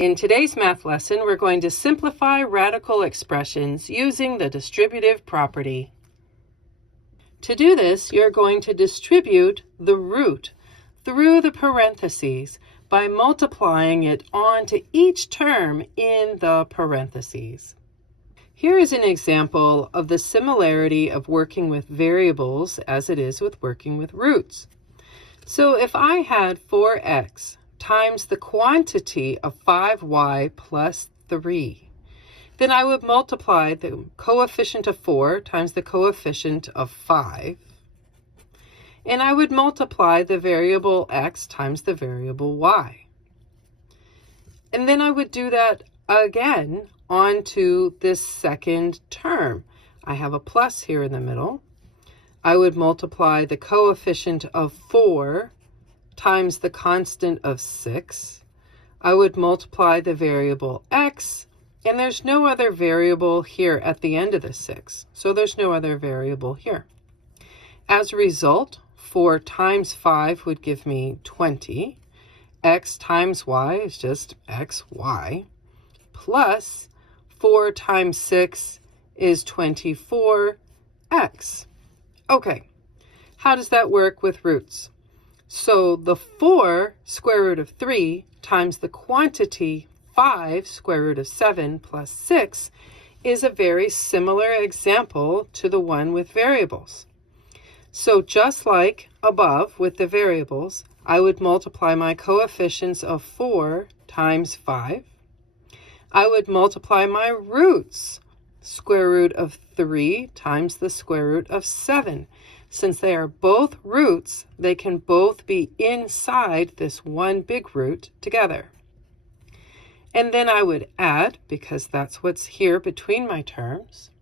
In today's math lesson, we're going to simplify radical expressions using the distributive property. To do this, you're going to distribute the root through the parentheses by multiplying it onto each term in the parentheses. Here is an example of the similarity of working with variables as it is with working with roots. So if I had 4x times the quantity of 5y plus 3, then I would multiply the coefficient of 4 times the coefficient of 5, and I would multiply the variable x times the variable y. And then I would do that again onto this second term. I have a plus here in the middle. I would multiply the coefficient of 4 times the constant of 6. I would multiply the variable x, and there's no other variable here at the end of the 6, so there's no other variable here. As a result, 4 times 5 would give me 20. X times y is just xy, plus 4 times 6 is 24x. Okay, how does that work with roots? So the 4 square root of 3 times the quantity 5 square root of 7 plus 6 is a very similar example to the one with variables. So just like above with the variables, I would multiply my coefficients of 4 times 5. I would multiply my roots, square root of 3 times the square root of 7. Since they are both roots, they can both be inside this one big root together. And then I would add, because that's what's here between my terms,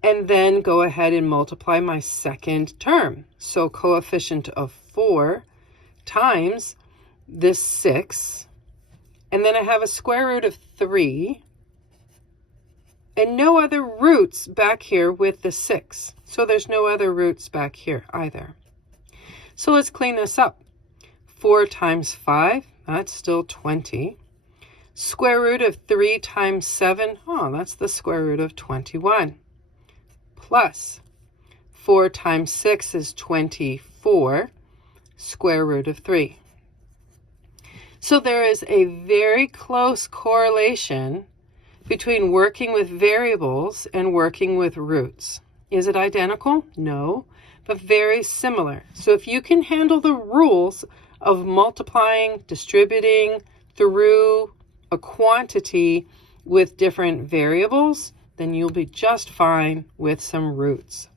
and then go ahead and multiply my second term. So coefficient of 4 times this 6, and then I have a square root of 3, and no other roots back here with the 6. So there's no other roots back here either. So let's clean this up. 4 times 5, that's still 20. Square root of 3 times 7, that's the square root of 21. Plus 4 times 6 is 24, square root of 3. So there is a very close correlation between working with variables and working with roots. Is it identical? No, but very similar. So if you can handle the rules of multiplying, distributing through a quantity with different variables, then you'll be just fine with some roots.